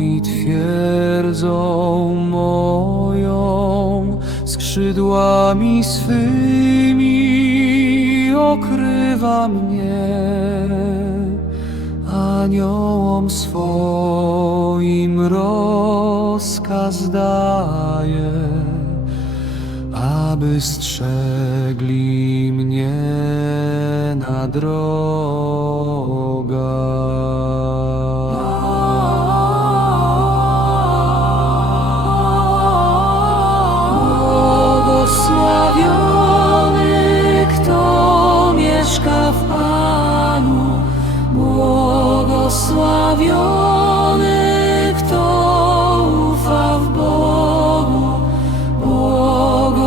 I twierdzą moją, skrzydłami swymi okrywa mnie. Aniołom swoim rozkaz daje, aby strzegli mnie na drodze.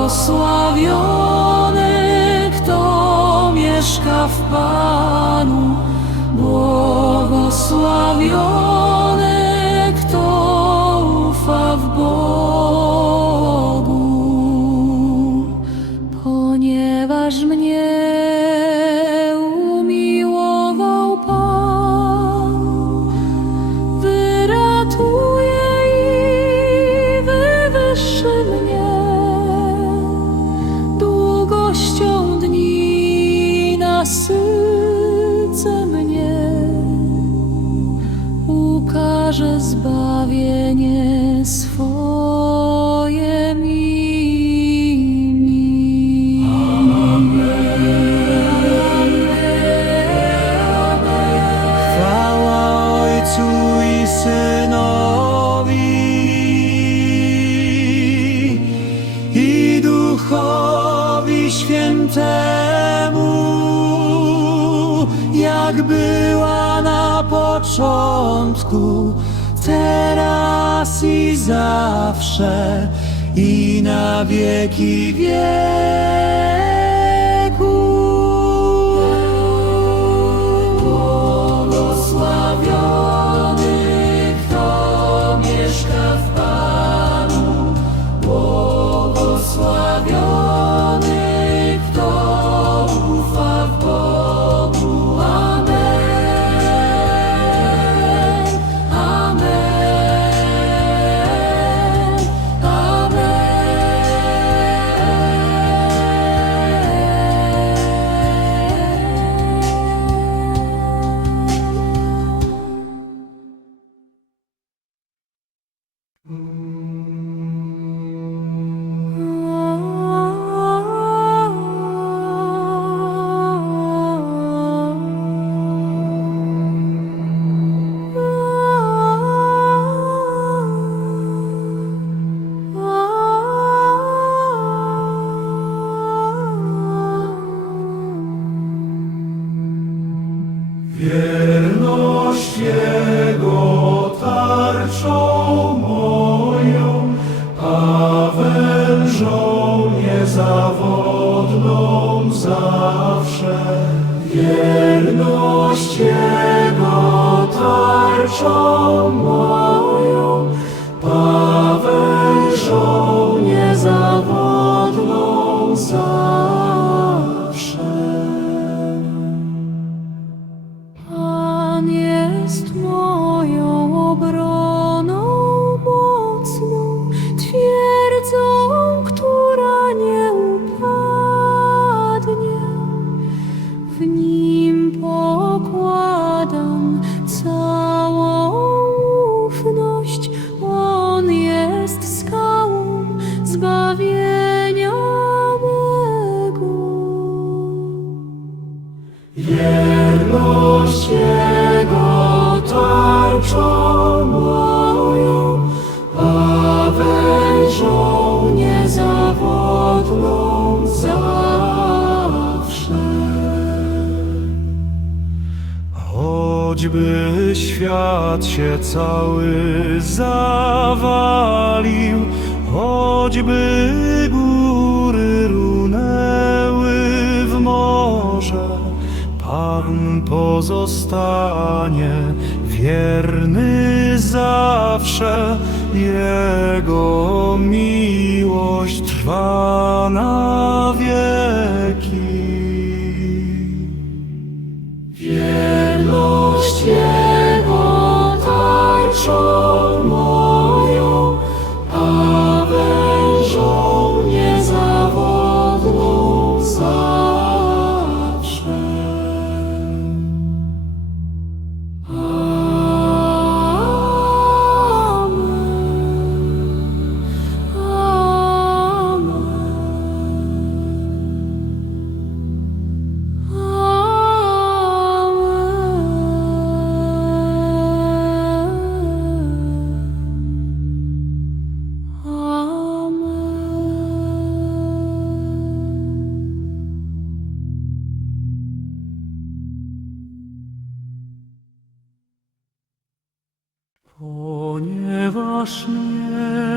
Błogosławiony, kto mieszka w Panu, błogosławiony. wieki wieków. 充满。zbawienia mego. Wierność Jego tarczą moją, a wężą niezawodną zawsze. Choćby świat się cały zawalił, choćby góry runęły w morze, Pan pozostanie wierny zawsze. Jego miłość trwa na strasznie.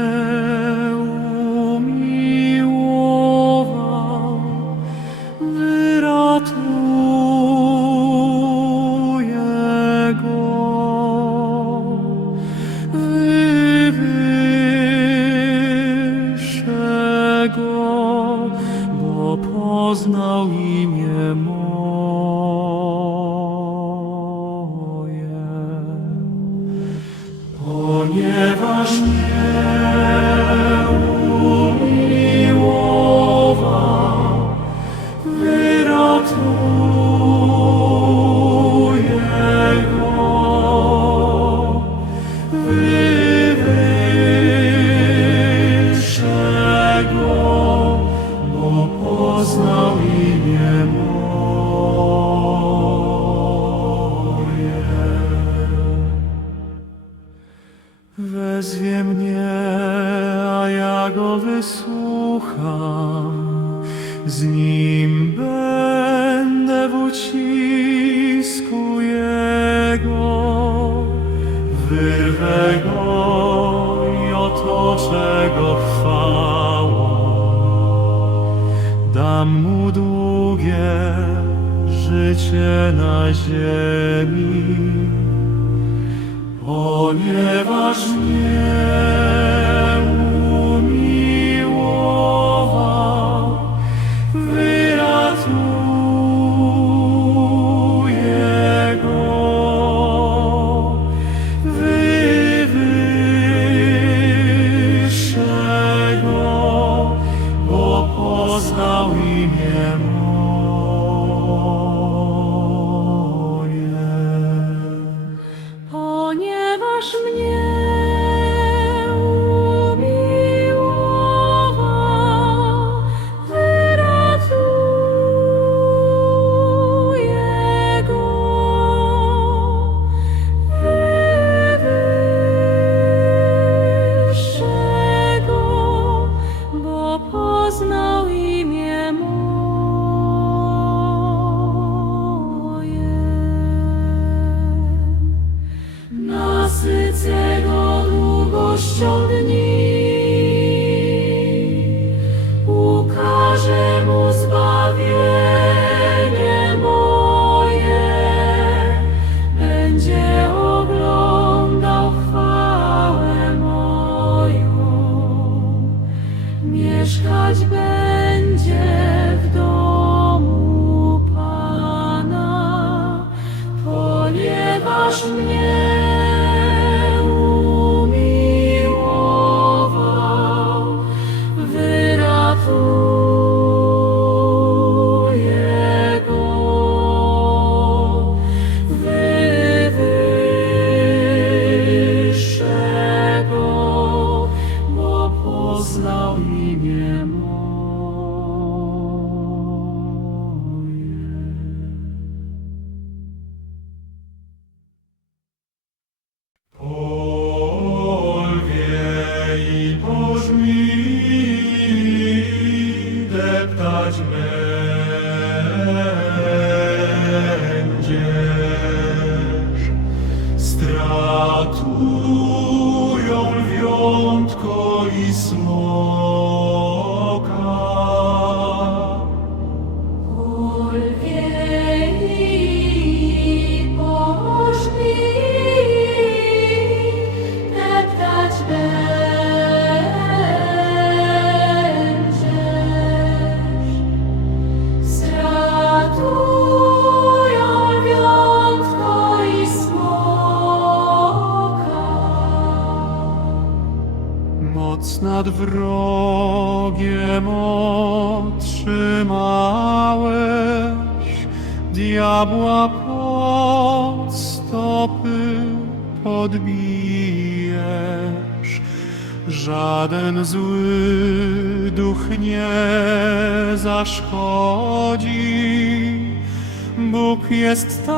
Jest tarczą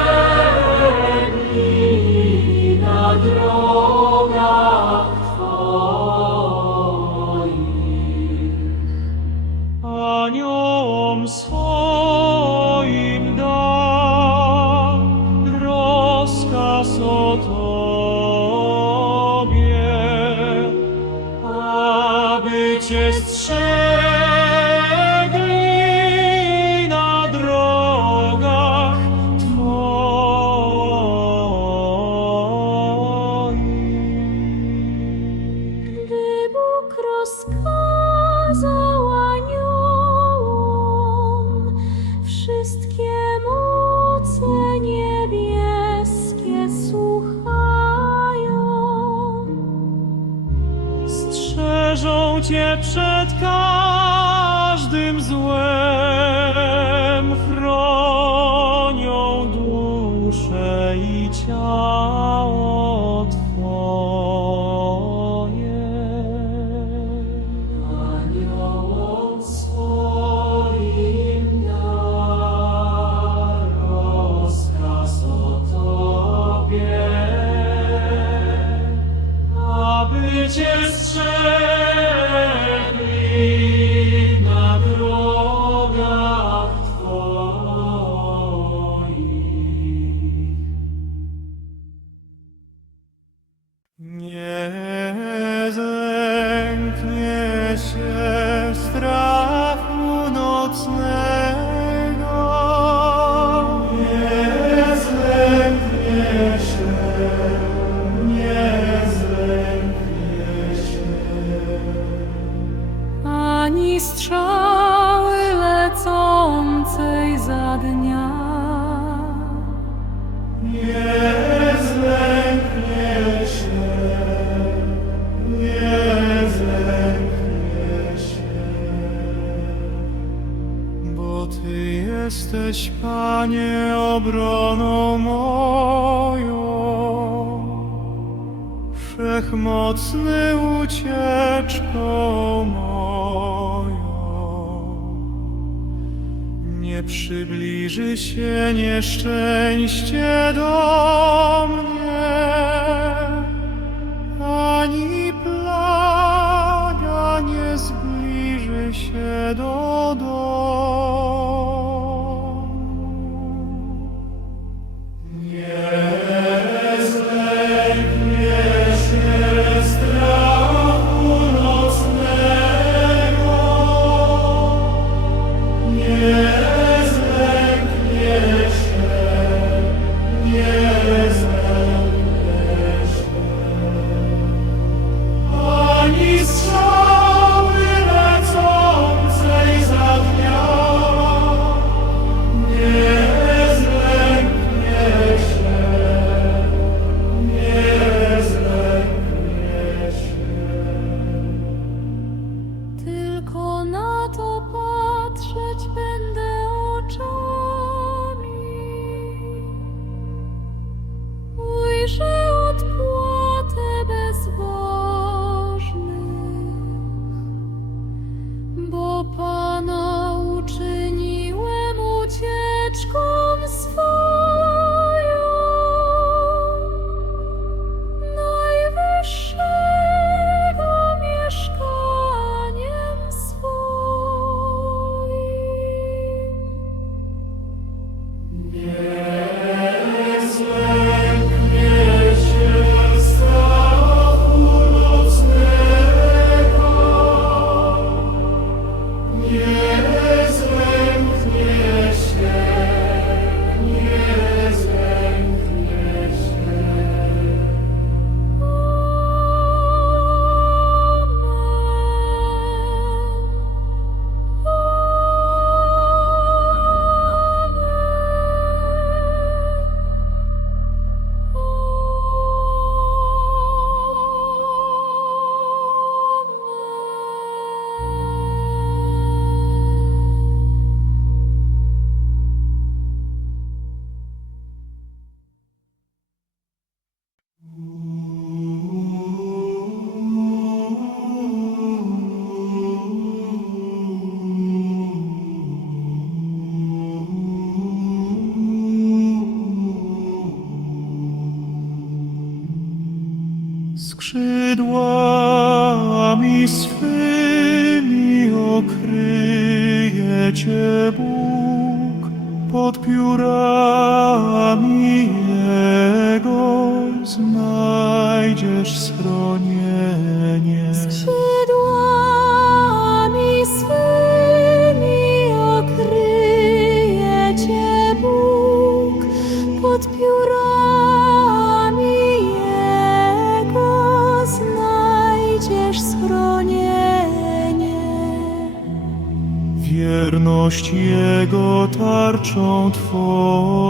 Cię. Jesteś, Panie, obroną moją, wszechmocny ucieczką moją. Nie przybliży się nieszczęście do mnie. 中途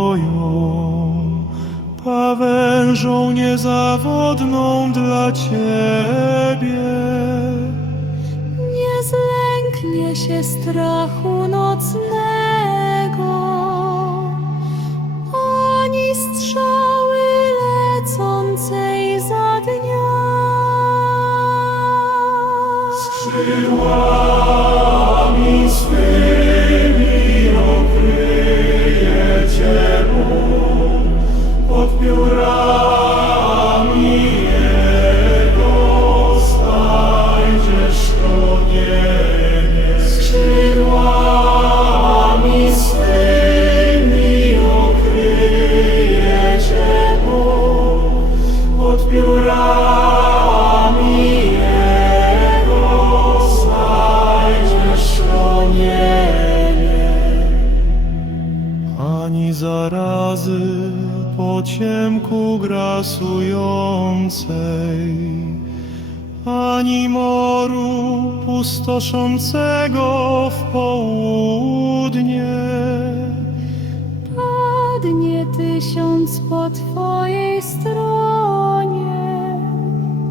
stronie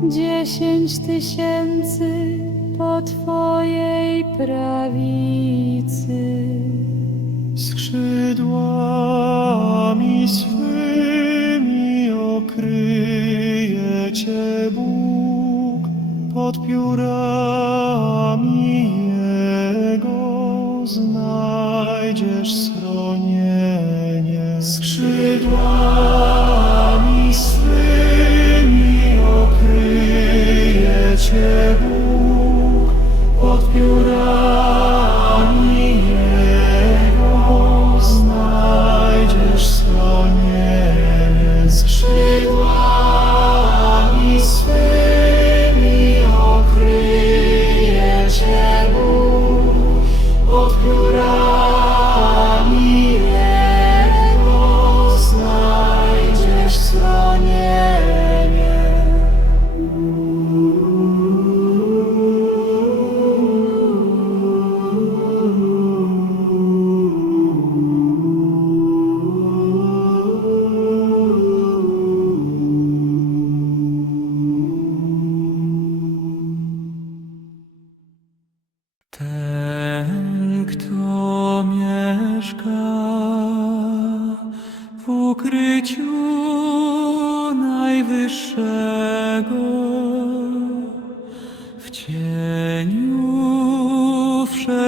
dziesięć tysięcy po Twojej prawicy. Skrzydłami swymi okryje Cię Bóg pod piórami.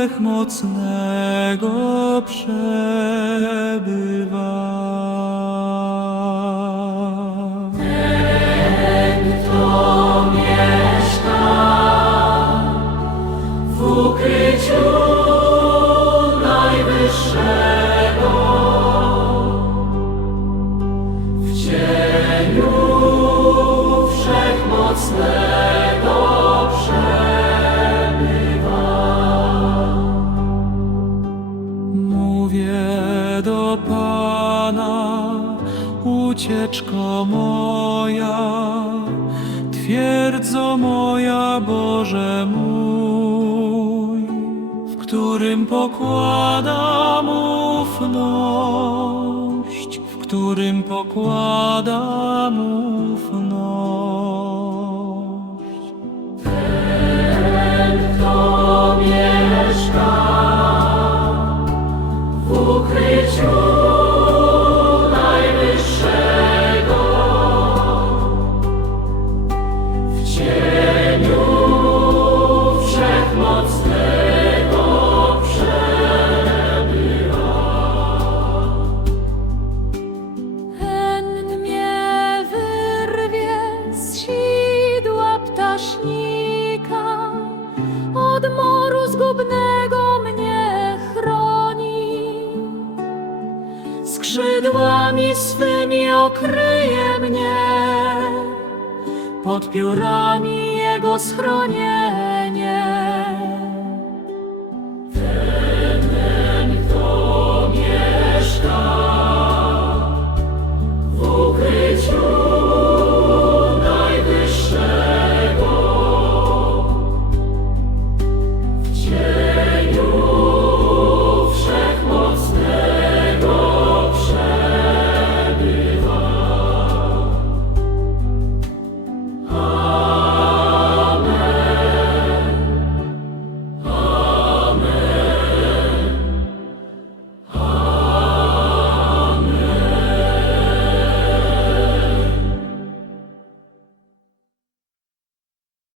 wszechmocnego przebywa. pokładam ufność, w którym pokładam ufność. pod piórami Jego schronienia.